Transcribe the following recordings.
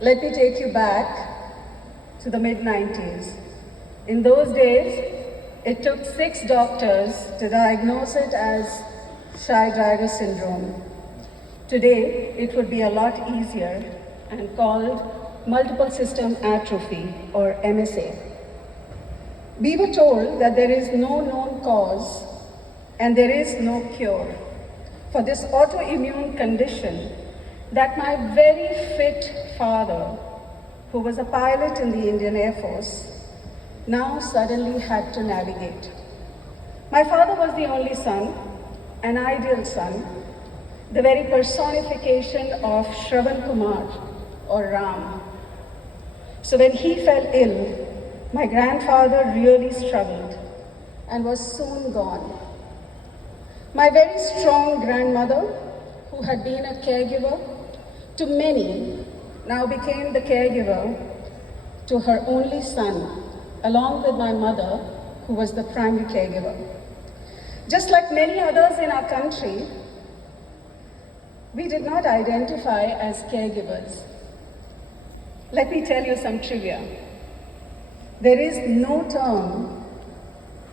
Let me take you back to the mid-90s. In those days, it took 6 doctors to diagnose it as shy driver syndrome. Today, it would be a lot easier and called multiple system atrophy, or MSA. We were told that there is no known cause and there is no cure for this autoimmune condition that my very fit father, who was a pilot in the Indian Air Force, now suddenly had to navigate. My father was the only son, an ideal son, the very personification of Shravan Kumar, or Ram. So when he fell ill, my grandfather really struggled and was soon gone. My very strong grandmother, who had been a caregiver to many, now became the caregiver to her only son, along with my mother, who was the primary caregiver. Just like many others in our country, we did not identify as caregivers. Let me tell you some trivia. There is no term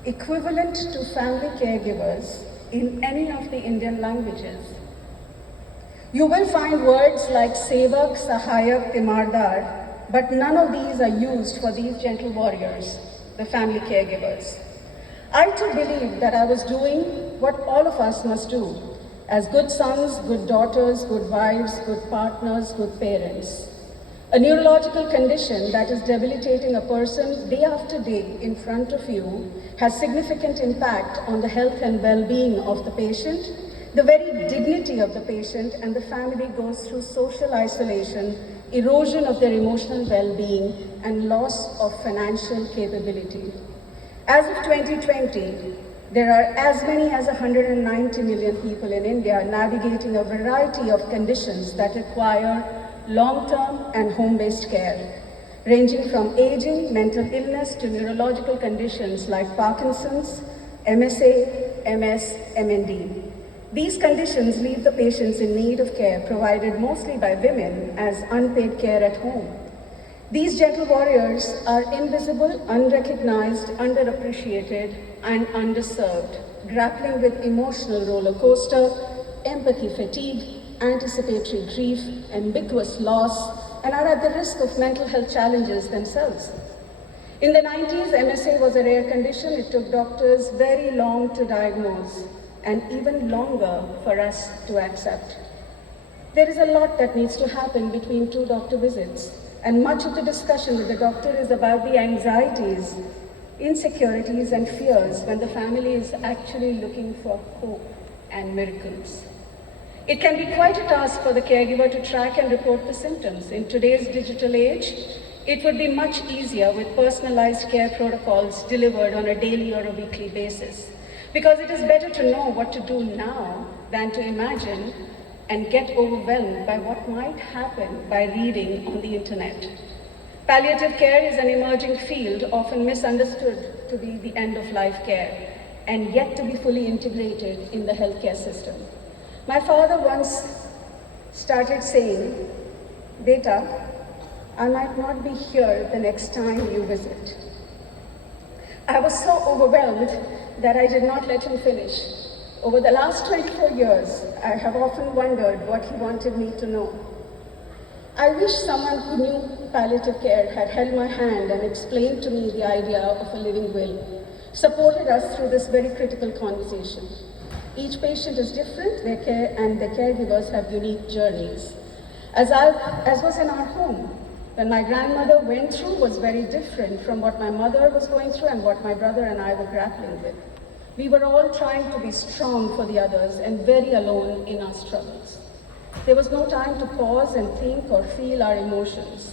equivalent to family caregivers in any of the Indian languages. You will find words like sevak, sahayak, timardar, but none of these are used for these gentle warriors, the family caregivers. I too believed that I was doing what all of us must do as good sons, good daughters, good wives, good partners, good parents. A neurological condition that is debilitating a person day after day in front of you has significant impact on the health and well-being of the patient. The very dignity of the patient and the family goes through social isolation, erosion of their emotional well-being, and loss of financial capability. As of 2020, there are as many as 190 million people in India navigating a variety of conditions that require long-term and home-based care, ranging from aging, mental illness to neurological conditions like Parkinson's, MSA, MS, MND. These conditions leave the patients in need of care provided mostly by women as unpaid care at home. These gentle warriors are invisible, unrecognized, underappreciated, and underserved, grappling with emotional roller coaster, empathy fatigue, anticipatory grief, ambiguous loss, and are at the risk of mental health challenges themselves. In the 90s, MSA was a rare condition. It took doctors very long to diagnose and even longer for us to accept. There is a lot that needs to happen between 2 doctor visits, and much of the discussion with the doctor is about the anxieties, insecurities, and fears when the family is actually looking for hope and miracles. It can be quite a task for the caregiver to track and report the symptoms. In today's digital age, it would be much easier with personalized care protocols delivered on a daily or a weekly basis, because it is better to know what to do now than to imagine and get overwhelmed by what might happen by reading on the internet. Palliative care is an emerging field, often misunderstood to be the end-of-life care, and yet to be fully integrated in the healthcare system. My father once started saying, "Beta, I might not be here the next time you visit." I was so overwhelmed that I did not let him finish. Over the last 24 years, I have often wondered what he wanted me to know. I wish someone who knew palliative care had held my hand and explained to me the idea of a living will, supported us through this very critical conversation. Each patient is different, and their caregivers have unique journeys. As was in our home, when my grandmother went through was very different from what my mother was going through and what my brother and I were grappling with. We were all trying to be strong for the others and very alone in our struggles. There was no time to pause and think or feel our emotions.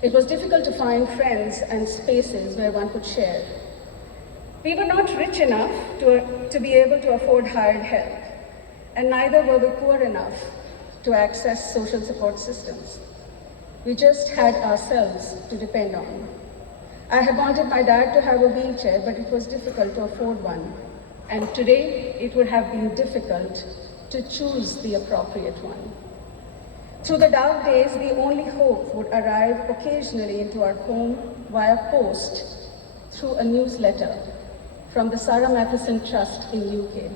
It was difficult to find friends and spaces where one could share. We were not rich enough to be able to afford hired help, and neither were we poor enough to access social support systems. We just had ourselves to depend on. I had wanted my dad to have a wheelchair, but it was difficult to afford one. And today, it would have been difficult to choose the appropriate one. Through the dark days, the only hope would arrive occasionally into our home via post through a newsletter from the Sarah Matheson Trust in UK.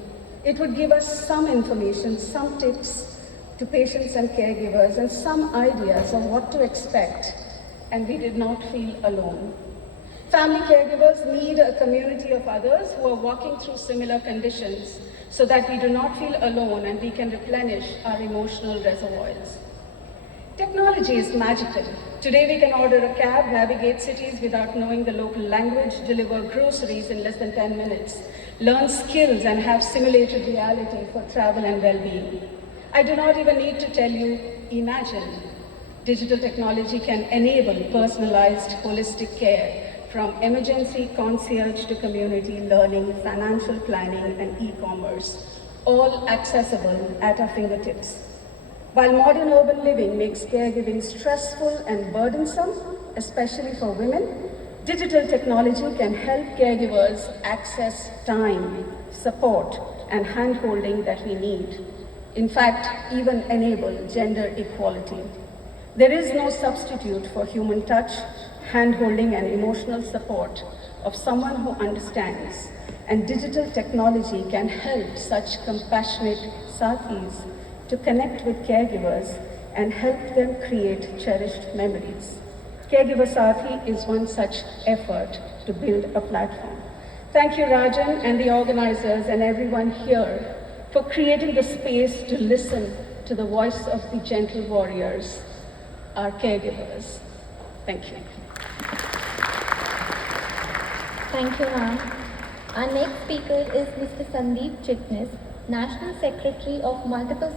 It would give us some information, some tips to patients and caregivers, and some ideas of what to expect, and we did not feel alone. Family caregivers need a community of others who are walking through similar conditions so that we do not feel alone and we can replenish our emotional reservoirs. Technology is magical. Today we can order a cab, navigate cities without knowing the local language, deliver groceries in less than 10 minutes, learn skills and have simulated reality for travel and well-being. I do not even need to tell you, imagine. Digital technology can enable personalized holistic care, from emergency concierge to community learning, financial planning and e-commerce, all accessible at our fingertips. While modern urban living makes caregiving stressful and burdensome, especially for women, digital technology can help caregivers access time, support, and hand-holding that we need. In fact, even enable gender equality. There is no substitute for human touch, hand-holding, and emotional support of someone who understands, and digital technology can help such compassionate Saathis to connect with caregivers and help them create cherished memories. Caregiver Saathi is one such effort to build a platform. Thank you, Rajan, and the organizers and everyone here for creating the space to listen to the voice of the gentle warriors, our caregivers. Thank you. Thank you, ma'am. Our next speaker is Mr. Sandeep Chitnis, National Secretary of Multiple